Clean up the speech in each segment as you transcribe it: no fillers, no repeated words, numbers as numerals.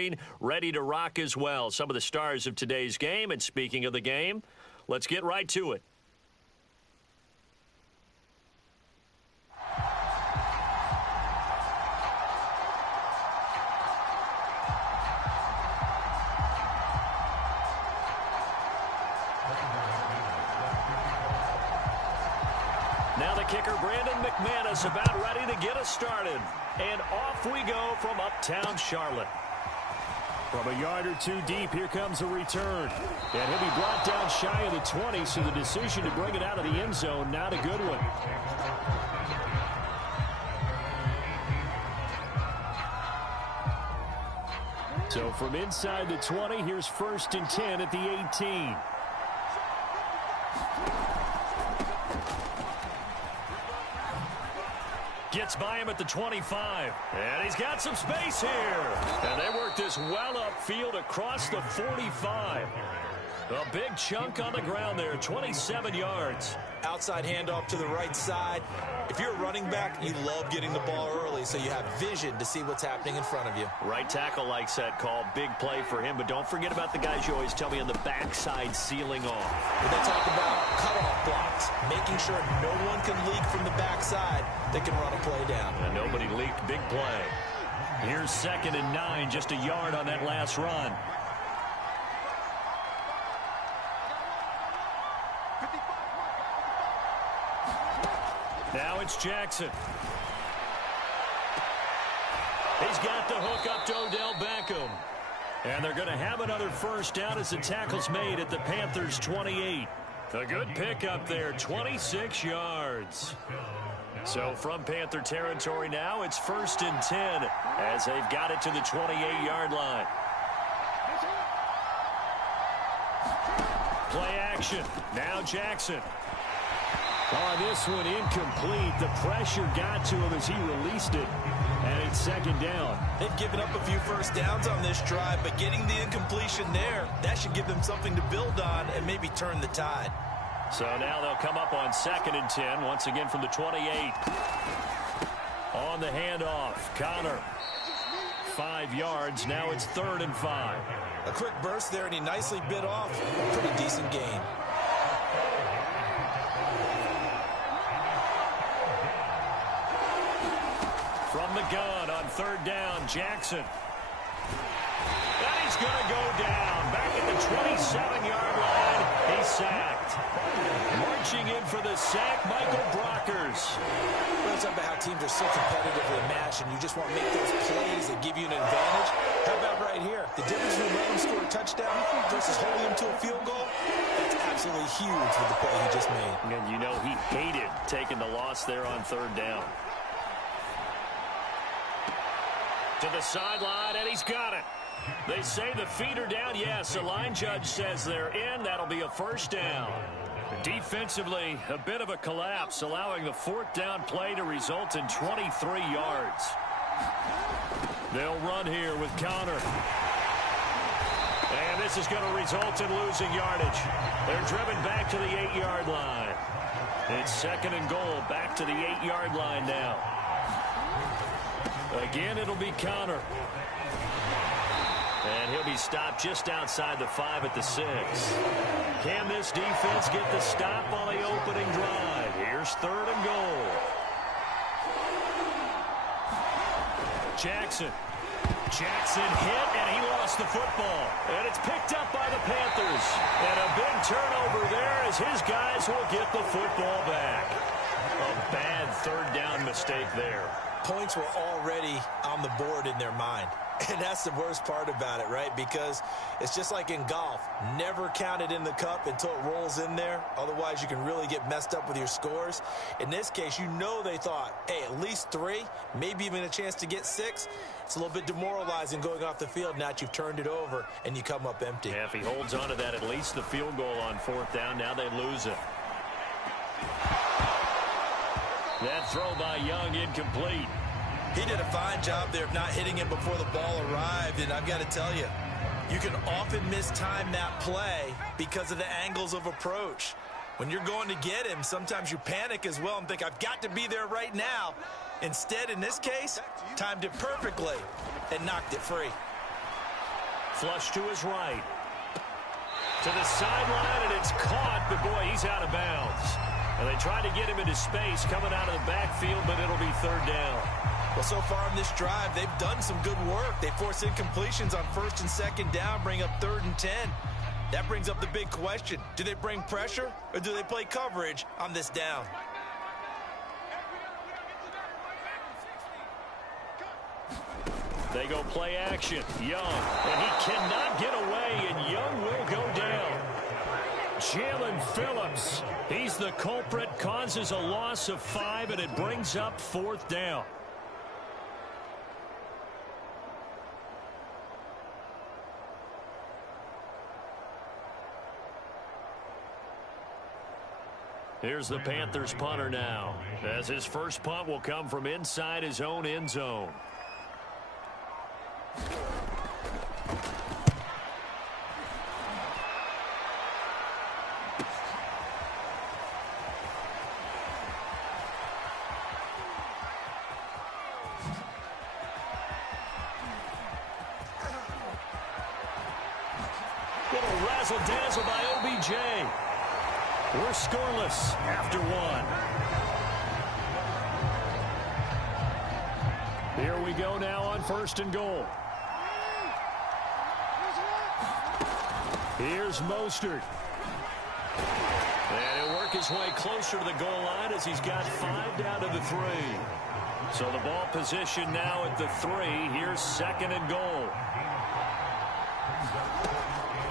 screen, ready to rock as well. Some of the stars of today's game. And speaking of the game, let's get right to it. Now the kicker, Brandon McManus, about ready to get us started. And off we go from uptown Charlotte. From a yard or two deep, here comes a return. And he'll be brought down shy of the 20, so the decision to bring it out of the end zone, not a good one. So from inside the 20, here's 1st and 10 at the 18. Gets by him at the 25. And he's got some space here. And they work this well upfield across the 45. A big chunk on the ground there, 27 yards. Outside handoff to the right side. If you're a running back, you love getting the ball early so you have vision to see what's happening in front of you. Right tackle likes that call. Big play for him. But don't forget about the guys you always tell me on the backside sealing off. When they talk about cutoff blocks, making sure no one can leak from the backside that can run a play down. And nobody leaked. Big play. Here's 2nd and 9, just a yard on that last run. Now it's Jackson. He's got the hook up to Odell Beckham. And they're going to have another 1st down as the tackle's made at the Panthers' 28. A good pickup there, 26 yards. So from Panther territory now, it's 1st and 10 as they've got it to the 28-yard line. Play action. Now Jackson. On this one, incomplete. The pressure got to him as he released it. And it's 2nd down. They've given up a few 1st downs on this drive, but getting the incompletion there, that should give them something to build on and maybe turn the tide. So now they'll come up on 2nd and 10, once again from the 28. On the handoff, Connor. 5 yards, now it's 3rd and 5. A quick burst there, and he nicely bit off a pretty decent gain. From the gun on 3rd down, Jackson. And he's going to go down. Back at the 27-yard line, he's sacked. Marching in for the sack, Michael Brockers. Well, it's about how teams are so competitively matched, and you just want to make those plays that give you an advantage. How about right here? The difference between letting him score a touchdown versus holding him to a field goal, that's absolutely huge with the play he just made. And you know he hated taking the loss there on 3rd down. To the sideline, and he's got it. They say the feet are down. Yes, the line judge says they're in. That'll be a 1st down. Defensively, a bit of a collapse, allowing the 4th down play to result in 23 yards. They'll run here with Connor. And this is going to result in losing yardage. They're driven back to the 8-yard line. It's 2nd and goal, back to the 8-yard line now. Again, it'll be Connor. And he'll be stopped just outside the 5 at the 6. Can this defense get the stop on the opening drive? Here's 3rd and goal. Jackson. Jackson hit, and he lost the football. And it's picked up by the Panthers. And a big turnover there as his guys will get the football back. A bad 3rd down mistake there. Points were already on the board in their mind. And that's the worst part about it, right? Because it's just like in golf. Never count it in the cup until it rolls in there. Otherwise, you can really get messed up with your scores. In this case, you know they thought, hey, at least 3, maybe even a chance to get 6. It's a little bit demoralizing going off the field now that you've turned it over and you come up empty. Yeah, if he holds on to that, at least the field goal on 4th down. Now they lose it. That throw by Young incomplete. He did a fine job there of not hitting it before the ball arrived, and I've got to tell you, you can often mistime that play because of the angles of approach. When you're going to get him, sometimes you panic as well and think, I've got to be there right now. Instead, in this case, timed it perfectly and knocked it free. Flush to his right. To the sideline, and it's caught, but boy, he's out of bounds. And they tried to get him into space coming out of the backfield, but it'll be third down. Well, so far in this drive, they've done some good work. They force incompletions on first and second down, bring up 3rd and 10. That brings up the big question. Do they bring pressure, or do they play coverage on this down? They go play action. Young, and he cannot get away, and Young will go down. Jalen Phillips, he's the culprit, causes a loss of 5, and it brings up 4th down. Here's the Panthers punter now, as his first punt will come from inside his own end zone. Little razzle-dazzle by OBJ. We're scoreless after 1. Here we go now on 1st and goal. Here's Mostert. And he'll work his way closer to the goal line as he's got 5 down to the 3. So the ball position now at the 3. Here's 2nd and goal.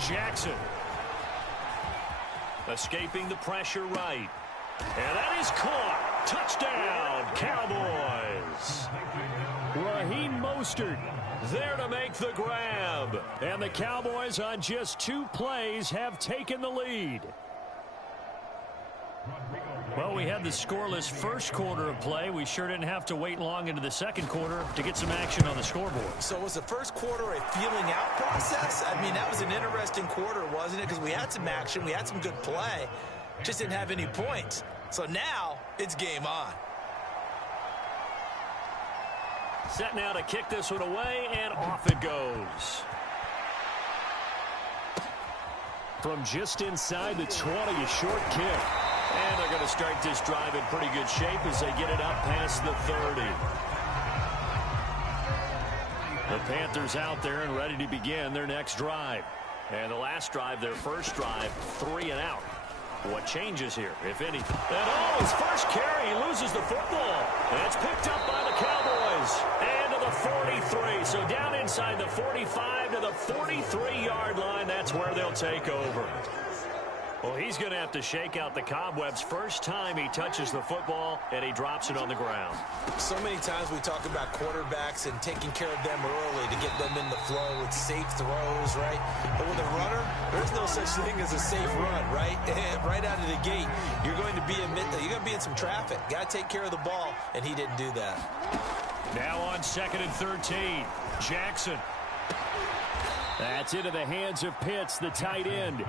Jackson. Escaping the pressure right. And that is caught. Touchdown, Cowboys. Raheem Mostert there to make the grab. And the Cowboys on just 2 plays have taken the lead. Well, we had the scoreless first quarter of play. We sure didn't have to wait long into the second quarter to get some action on the scoreboard. So was the first quarter a feeling out process? I mean, that was an interesting quarter, wasn't it? Because we had some action, we had some good play, just didn't have any points. So now it's game on. Set now to kick this one away, and off it goes. From just inside the 20, a short kick. And they're going to start this drive in pretty good shape as they get it up past the 30. The Panthers out there and ready to begin their next drive. And the last drive, their first drive, 3 and out. What changes here, if anything? And his first carry, he loses the football. And it's picked up by the Cowboys. And to the 43. So down inside the 45 to the 43-yard line. That's where they'll take over. Well, he's going to have to shake out the cobwebs first time he touches the football, and he drops it on the ground. So many times we talk about quarterbacks and taking care of them early to get them in the flow with safe throws, right? But with a runner, there's no such thing as a safe run, right? And right out of the gate, you're going to be in some traffic. Got to take care of the ball, and he didn't do that. Now on 2nd and 13, Jackson. That's into the hands of Pitts, the tight end.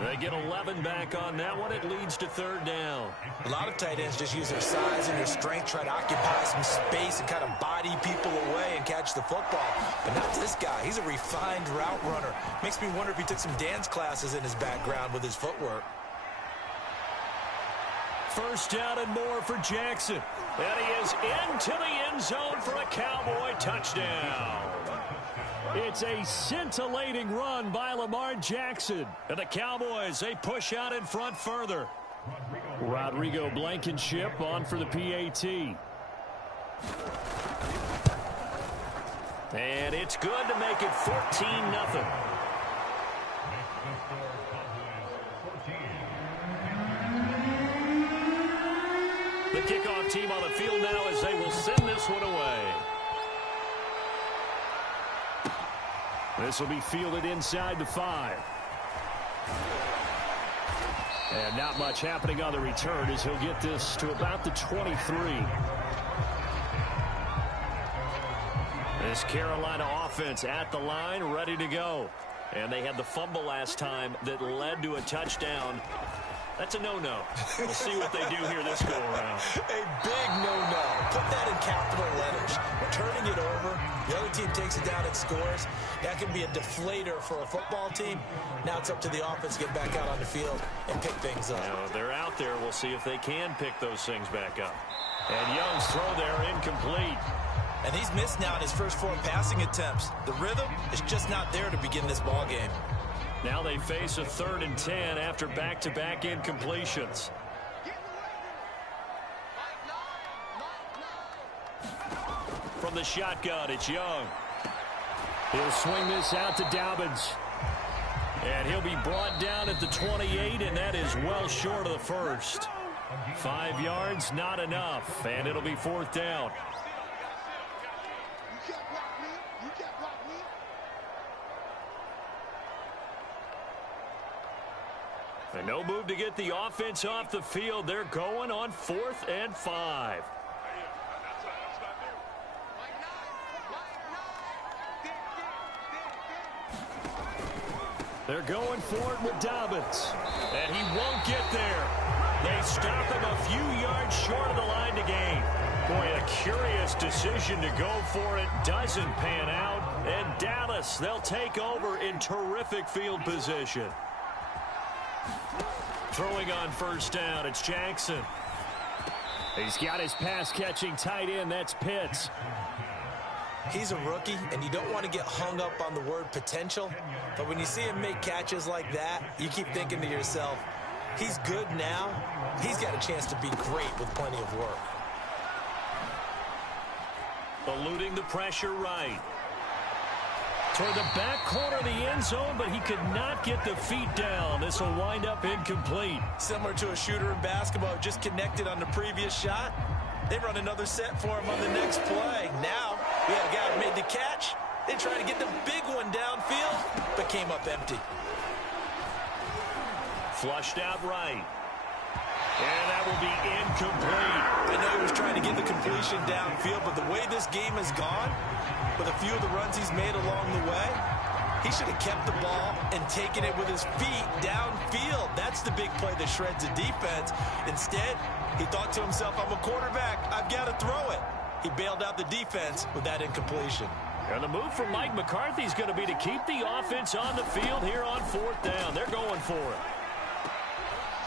They get 11 back on that one. It leads to 3rd down. A lot of tight ends just use their size and their strength, try to occupy some space and kind of body people away and catch the football. But not this guy. He's a refined route runner. Makes me wonder if he took some dance classes in his background with his footwork. First down and more for Jackson. And he is into the end zone for a Cowboy touchdown. It's a scintillating run by Lamar Jackson. And the Cowboys, they push out in front further. Rodrigo Blankenship on for the PAT. And it's good to make it 14-0. The kickoff team on the field now as they will send this one away. This will be fielded inside the 5. And not much happening on the return as he'll get this to about the 23. This Carolina offense at the line, ready to go. And they had the fumble last time that led to a touchdown. That's a no-no. We'll see what they do here this go-around. A big no-no. Put that in capital letters. Turning it over, the other team takes it down and scores. That can be a deflator for a football team. Now it's up to the offense to get back out on the field and pick things up. Now, they're out there. We'll see if they can pick those things back up. And Young's throw there incomplete. And he's missed now in his first 4 passing attempts. The rhythm is just not there to begin this ball game. Now they face a 3rd and 10 after back-to-back incompletions. From the shotgun, it's Young. He'll swing this out to Dobbins. And he'll be brought down at the 28, and that is well short of the first. 5 yards, not enough, and it'll be 4th down. And no move to get the offense off the field. They're going on 4th and 5. They're going for it with Dobbins. And he won't get there. They stop him a few yards short of the line to gain. Boy, a curious decision to go for it. Doesn't pan out. And Dallas, they'll take over in terrific field position. Throwing on 1st down, it's Jackson. He's got his pass-catching tight end. That's Pitts. He's a rookie, and you don't want to get hung up on the word potential. But when you see him make catches like that, you keep thinking to yourself, he's good now. He's got a chance to be great with plenty of work. Eluding the pressure right. Toward the back corner of the end zone, but he could not get the feet down. This will wind up incomplete. Similar to a shooter in basketball who just connected on the previous shot. They run another set for him on the next play. Now, we have a guy who made the catch. They tried to get the big one downfield, but came up empty. Flushed out right. And that will be incomplete. I know he was trying to get the completion downfield, but the way this game has gone, with a few of the runs he's made along the way, he should have kept the ball and taken it with his feet downfield. That's the big play that shreds the defense. Instead, he thought to himself, I'm a quarterback. I've got to throw it. He bailed out the defense with that incompletion. And the move from Mike McCarthy is going to be to keep the offense on the field here on 4th down. They're going for it.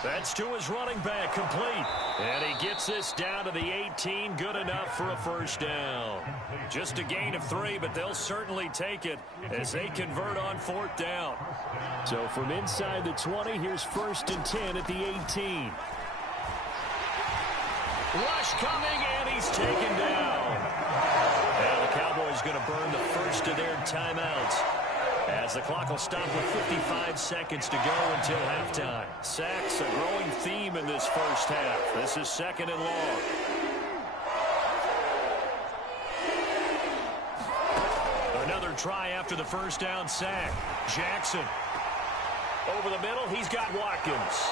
That's to his running back, complete. And he gets this down to the 18, good enough for a 1st down. Just a gain of 3, but they'll certainly take it as they convert on 4th down. So from inside the 20, here's 1st and 10 at the 18. Rush coming, and he's taken down. Now the Cowboys going to burn the first of their timeouts, as the clock will stop with 55 seconds to go until halftime. Sacks, a growing theme in this first half. This is 2nd and long. Another try after the 1st down sack. Jackson. Over the middle, he's got Watkins.